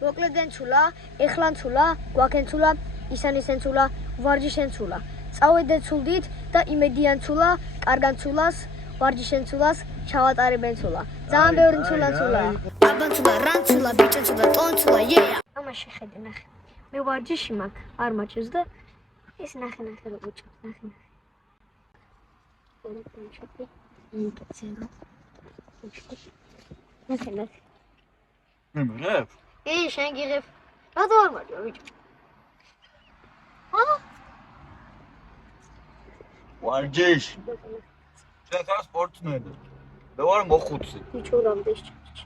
მოკლედენ ცულა, ეხლან ცულა, გვაქენ ცულა, ისანისენ ცულა, ვარჯიშენ ცულა. წავედეთ ცულდით და იმედიან ცულა, კარგან ცულას, ვარჯიშენ ცულას, ჩავატარებენ ცულა. ძალიან ბევრი ცულა. აბან ცულა, რან ცულა, ბიჭენ ცულა, ტონ ცულა, yeah. ამაში ხედე ნახე. მე ვარჯიში მაქვს, არ მაჩვენს და ეს ნახე რო უჭებს, ნახე. ნახე. მე მერებ? შენ გიღებ. რატო არ მარჯვა ბიჭო? ვარჯიში. შენ ხარ სპორტსმენი. მე ვარ მოხუცი. ბიჭო რამდენს ჭამს?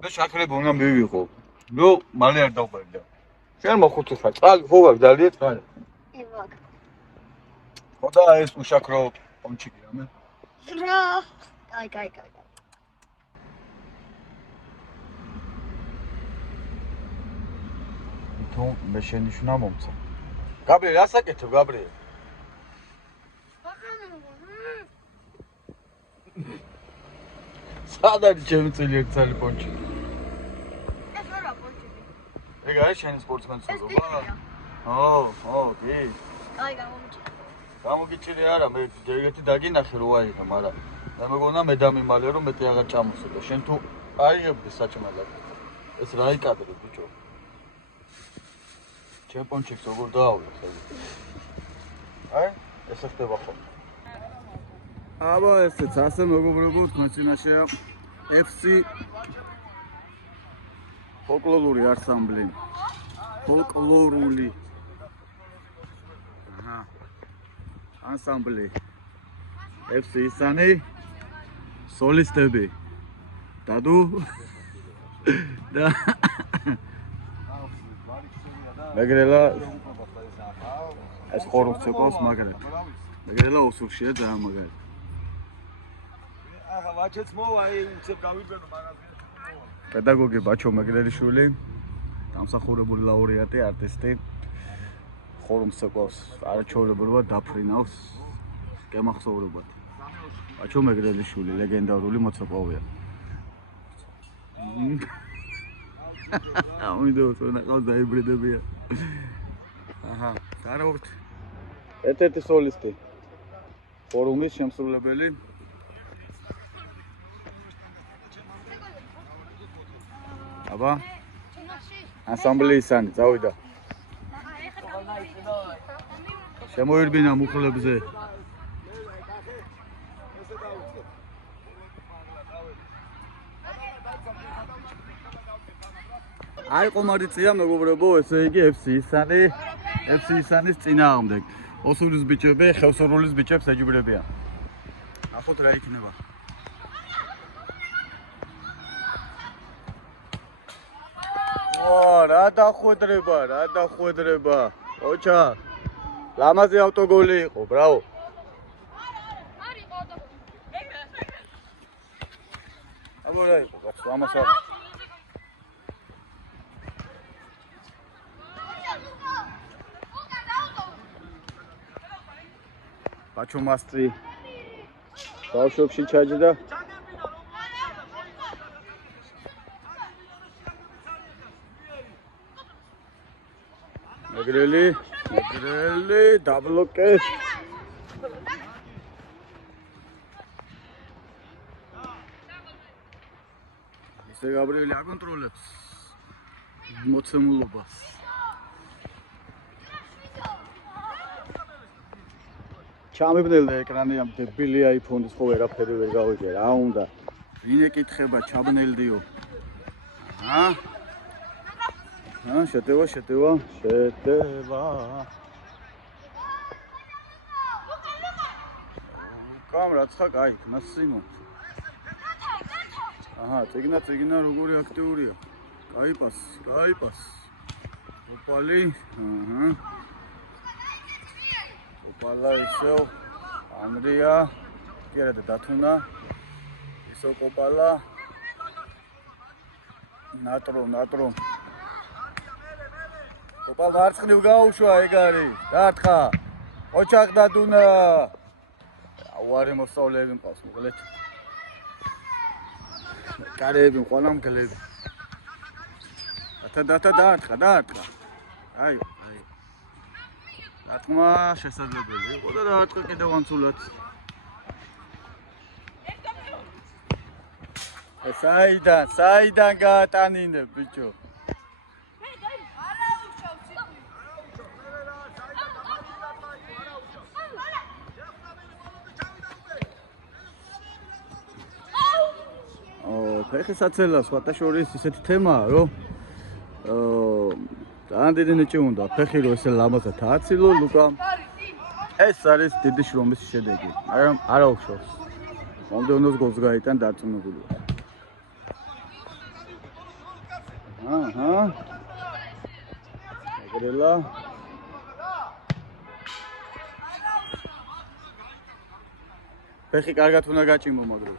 მე შაქრები უნდა მივიღო. ნუ მალე არ დავყერდა. შენ მოხუცი ხარ. წყალი ხო გაქვს ძალიან წყალი. ევაკ. ხოდა ეს უშაქრო პონჩიკია მე. რა. კაი. თუ მე შენიშნა მომცა. გაბრიელ, რა საკეთებ, გაბრიელ? სად არის ჩემი წელი ერთ წელი პონჩიკი? ეს არა პონჩიკი. ეგ არის შენი სპორტსმენის ცოდვა? კი. კაი, გამომიჭირე. გამოგიჭირე არა, მე ეგეთი დაგინახე რო აიღე, მაგრამ მე მეგონა მე დამიმალე რომ მეტი აღარ ჩამოსულა. შენ თუ აიღებდი საჭმელად. ეს რა იკადრე ბიჭო? ჩემ პონჩიკს როგორ დაავდე ხელი? ეს ხდება ხოლმე. აბა ესეც ასე მეგობრებო, თქვენ წინაშეა FC ფოლკლორული ანსამბლი. ფოლკლორული ანსამბლი FC ისანი სოლისტები დადუ და მეგრელა ეს ხორობს ცეკავს მაგრეთ მეგრელა უსულშია ძალიან მაგრეთ ახლა ვაჩეც მოვა უცებ გავიბერო მაგაზინში პედაგოგი ბაჩო მეგრელიშვილი დამსახურებული ლაურეატი არტისტი ხორობს ცეკავს არაჩვეულებრივად დაფრინავს გემახსოვრებოდ ბაჩო მეგრელიშვილი ლეგენდარული მოცეკვავია ამიდოს რა ყავს დაიბრიდებია აჰა გარაურთ ერთ-ერთი სოლისტი ფორუმის შემსრულებელი აბა ანსამბლი ისანი წავიდა შემოერბინა მუხლებზე აი ყომარიწია მეგობრებო ესე იგი FC ისანის წინააღმდეგ ოსურის ბიჭები ხევსურულის ბიჭებს ეჯიბრებიან ნახოთ რა იქნება რა დახვედრება ოჩა ლამაზი ავტოგოლი იყო ბრავო აბა რა იყო კაცო ამას არ ბაჩო მასტრი ბავშვებში ჩაჯდა მეგრელი დაბლოკე ისე გაბრიელი აკონტროლებს მოცემულობას ჩამიბნელდა ეკრანი ამ დებილი აიფონის ხო ვერაფერი ვერ გავიგე რა უნდა ვინ ეკითხება ჩაბნელდიო შეტევა კამერა ცხა კაი მასიმო აჰა წიგნა როგორი აქტიურია კაი პას ოპალი ოპალა ისო ანდრია კი არა დათუნა ისო კოპალა ნატრო ოპა მარცხნივ გაუშვა ეგ არის დათხა ოჩახ დადუნა ავარი მოსავლეები მყავს მოკლედ კარები, ყველა მგლები. დაარტყა. აიო. დარტყმა შესაძლებელი იყო და დაარტყა კიდევ ანცულად. საიდან გაატანინე, ბიჭო? ფეხი საცელა სხვათა შორის ისეთი თემაა, რომ ძალიან დიდი ნიჭი უნდა ფეხი რომ ესე ლამაზად ააცილო ლუკამ. ეს არის დიდი შრომის შედეგი, მაგრამ არა უშავს. მომდევნოს გოლს გაიტან დარწმუნებული ვარ. ეგრელა ფეხი კარგად უნდა გაჭიმო მაგრამ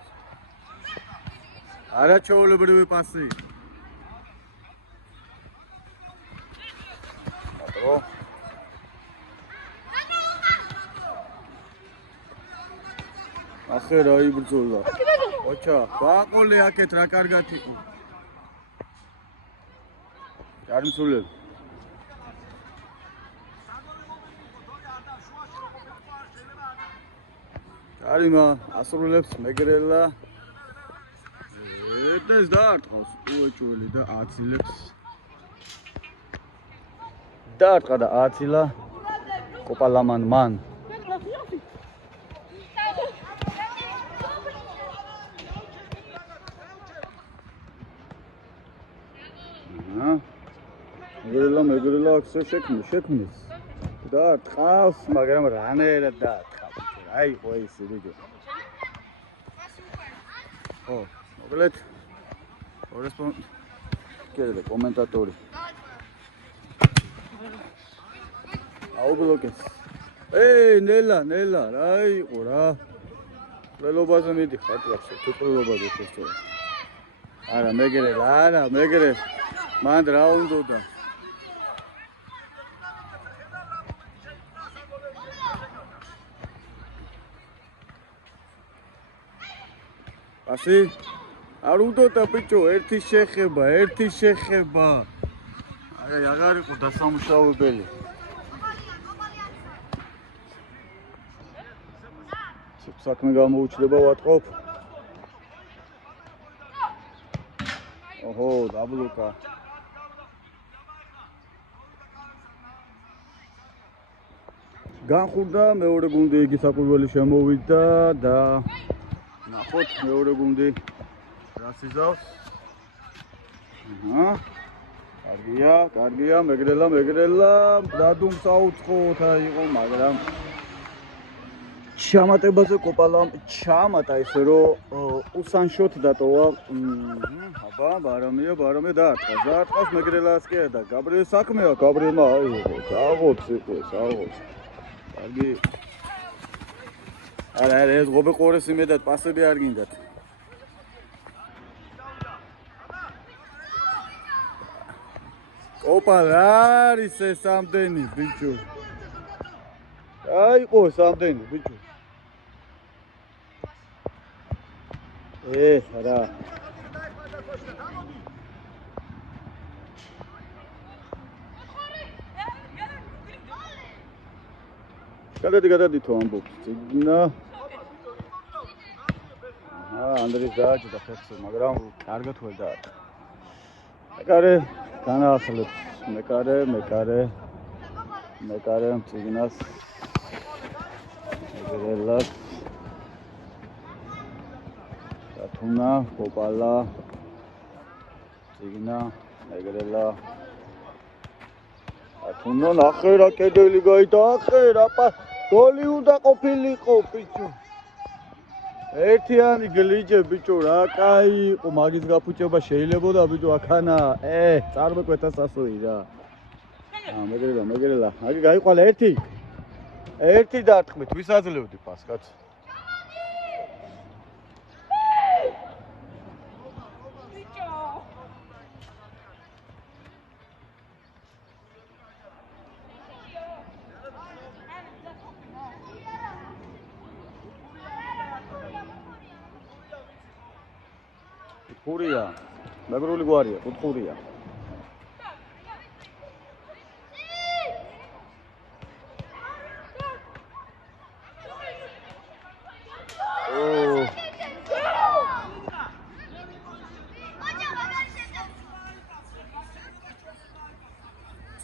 არა ჩაოლებრივი პასი. ატრო. ახე რა იბრძოლა. ოჩა, გაყოლე აქეთ რა კარგად იყო. ჯარმცულები. ჯარიმა ასრულებს მეგრელა. ეს დაარტყავს უეჭველი და აცილებს. დაარტყა და აცილა კოპალამან მან. მეგრელა აქცე შექმნის. დაარტყავს, მაგრამ რანაირად დაარტყავს. აი ხო ეს ვიდეო. ო, მოკლედ კერდა კომენტატორი. აუბლოკეს. ნელა, რა იყო რა? ყლობაზე მიდიხარ კაცო, თუ ყლობაზე ხესტო. არა, მეგრე. მან რა უნდა? ასე არ უნდა ბიჭო, ერთი შეხება. აი, აღარ იყო დასამუშავებელი. საქმე გამოუჩნდება ვატყობ. ოჰო, დაბლოკა. განხურდა მეორე გუნდი იგი საყურველი შემოვიდა და ნახოთ მეორე გუნდი რას იზავს. კარგია, მეგრელა, დადუმ საუცხოთ აიყო, მაგრამ ჩამატებაზე კოპალამ ჩამატა ისე რომ უსანშოთ დატოვა. აბა, ბარამია დაარტყას მეგრელას კი და გაბრიელ საქმეა, გაბრიელმა აიღო, აღოც იყო ეს, აღოც. კარგი. არა, ეს ღობე ყორეს იმედად პასები არ გინდათ. ოპა, არის ეს ამდენი, ბიჭო. აიყო ეს ამდენი, ბიჭო. რა. გადადითო ამბობს, წიგნა. ანდრის დააჭდა ფეხზე, მაგრამ კარგად ვერ დაარტყა. მეკარე განაახლებს, მეკარე წიგნას. მეგრელას. თუნა, კოპალა. წიგნა, მეგრელა. თუნა ნახე რა კედელი გაიტახე რა გოლი უნდა ყოფილიყო ბიჭო. ერთიანი გლიჯე ბიჭო რა კაი იყო მაგის გაფუჭება შეიძლებოდა ბიჭო აქანა წარმოკვეთა სასოი რა. მეგრელა აგი გაიყვალა ერთი დარტყმით ვის აძლევდი პას კაცო. კუთხურია. მეგრული გვარია, კუთხურია.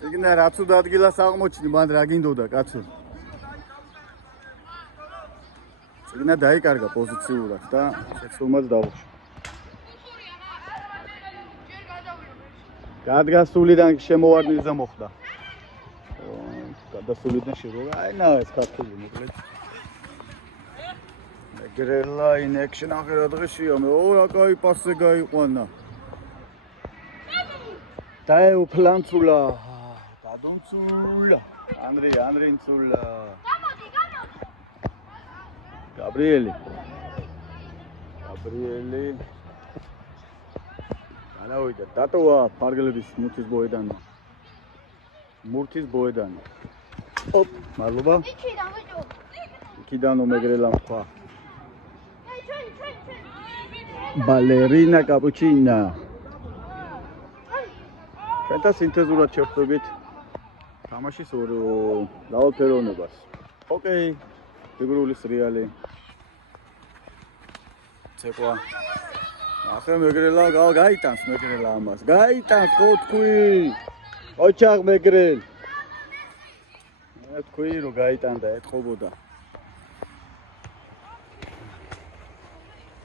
ეგნა რაც უნდა ადგილას აღმოჩნდი, მან რა გინდოდა, კაცო? ეგნა დაიკარგა პოზიციურად და შეცდომაც დავუშვი. გადასულიდან შემოვარდნილზე მოხდა. გადასულიდან შევა. აინა ეს ქართული მოკლედ. მეგრელა in action აღერა დღეშია მე. რა კაი პასზე გაიყვანა. დაეუ ფლანცულა. დადონცულა. ანრინცულა. გაბრიელი. ანაუიდა დატოვა ფარგლების მურთის ბოედან. ოპ, მადლობა. იქიდან მეგრელა თქვა. ბალერინა კაპუჩინა. ჩვენთან სინთეზურად შევხვდებით თამაშის რაოდენობას. ოკეი, მეგრული სრიალი. ცეკვა. ახლა მეგრელა გაიტანს მეგრელა ამას. გაიტანს ხო თქვი? ოჩაღ მეგრელ. თქვი რომ გაიტანდა ეთყობოდა.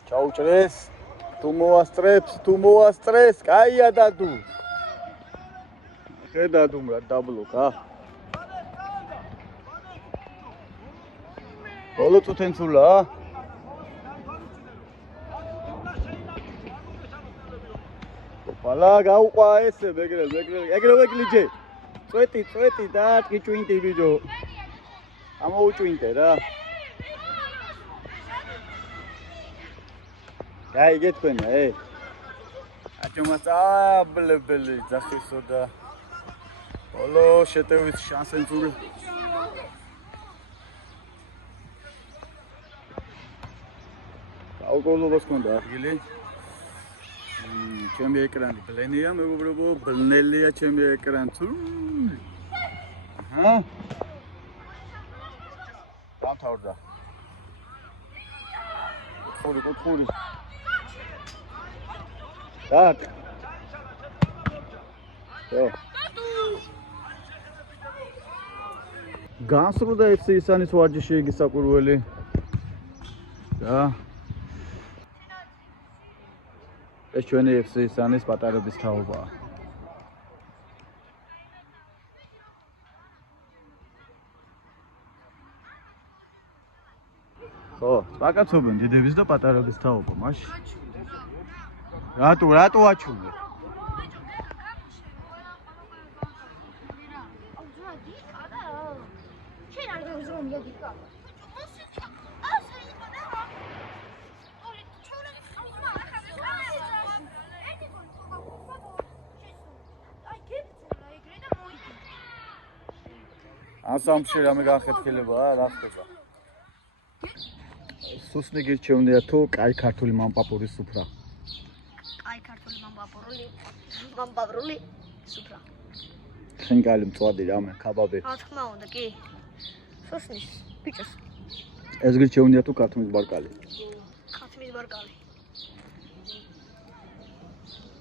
ჩაუჭრეს. თუ მოასწრეს, კაია დადუ. ხედადუმ რა დაბლოკა. ბოლო წუთენცულა. ვალა გაუყვა ესე მეგრელ. ეგრევე გლიჯე. წვეტი და ტკიჭვინტი ბიჭო. ამოუჭვინტე რა. გაიგე თქვენა, აჭომასაბლებელი ძახისო და ბოლო შეტევის შანსენცული. გაუგოლობას ქონდა ადგილი. ჩემი ეკრანი ბლენია, მეგობრებო, ბლნელია ჩემი ეკრანი. აჰა. დამთავრდა. კუთხური. Так. Всё. Განსრუდა FC ისანის ვარჯიში იგი საკურველი. და ეს ჩვენი FC ისანის პატარების თაობაა. ხო, საკაცობენ დიდების და პატარების თაობა, მაშ. რატო აჩუნე? ასამში რამე განხეთქილებაა, რა ხდება? სუსნი გირჩევნია თუ კაი ქართული მამპაპურის სუფრა. კაი ქართული მამპაპურული სუფრა. ხენკალი მწვადი რამე, ქაბაბი. რა თქმა უნდა, კი. სუსნის ბიჭოს. ეს გირჩევნია თუ ქართმის ბარკალი.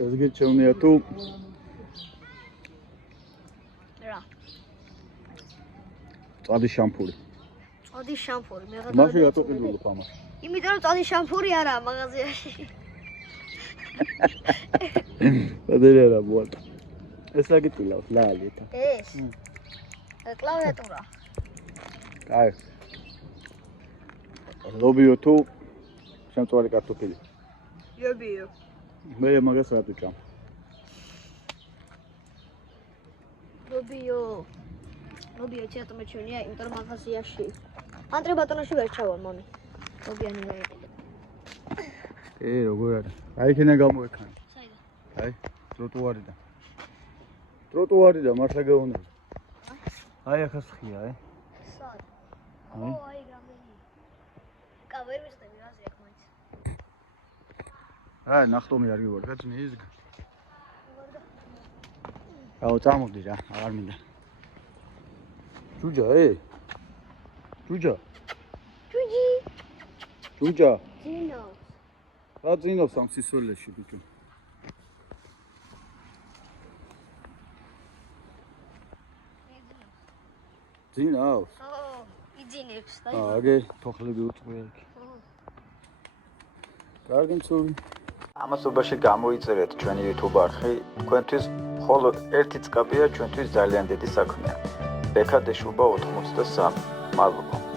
ეს გირჩევნია თუ რა? წადის შამფური. მაშინ რატო ყიდულობ ამას? იმიტომ რომ წადის შამფური არაა მაღაზიაში. ბადერია რა მოატა. ეს რა გიტილავს ლალიეთა. ეს. კლავიატურა. კაი. ლობიო თუ შემწვარი კარტოფილი. ლობიო. მე მაგას რა ვიკამ. ლობიო ჩატომეჩუნია, იმიტომ რომ მაღაზიაში. ანტრე ბატონოში ვერ ჩავალ მომი. ლობიანი მე. როგორ არის? აი ქენა გამოექნა. საიდან? აი, ტროტუარიდან მართლა გაუნდა. აი ახლა სხია, სად? აი გამენი. კავერ ვიხდები რაზე აქ მაინც. ნახტომი არ გივარ რა ძმის. აუ წამოდი რა, აღარ მინდა. ჯუჯა, ჯუჯა. ჯუჯი. ჯუჯა. ძინო. რა ძინავს ამ სისულეში ბიჭო? ძინავს? ო, იძინებს. აგე, თოხლები უწყია იქ. კარგი მცური. ამასობაში გამოიწერეთ ჩვენი YouTube არხი. თქვენთვის მხოლოდ ერთი წკაპია ჩვენთვის ძალიან დიდი საქმეა. ბექადეშობა 83. მადლობა.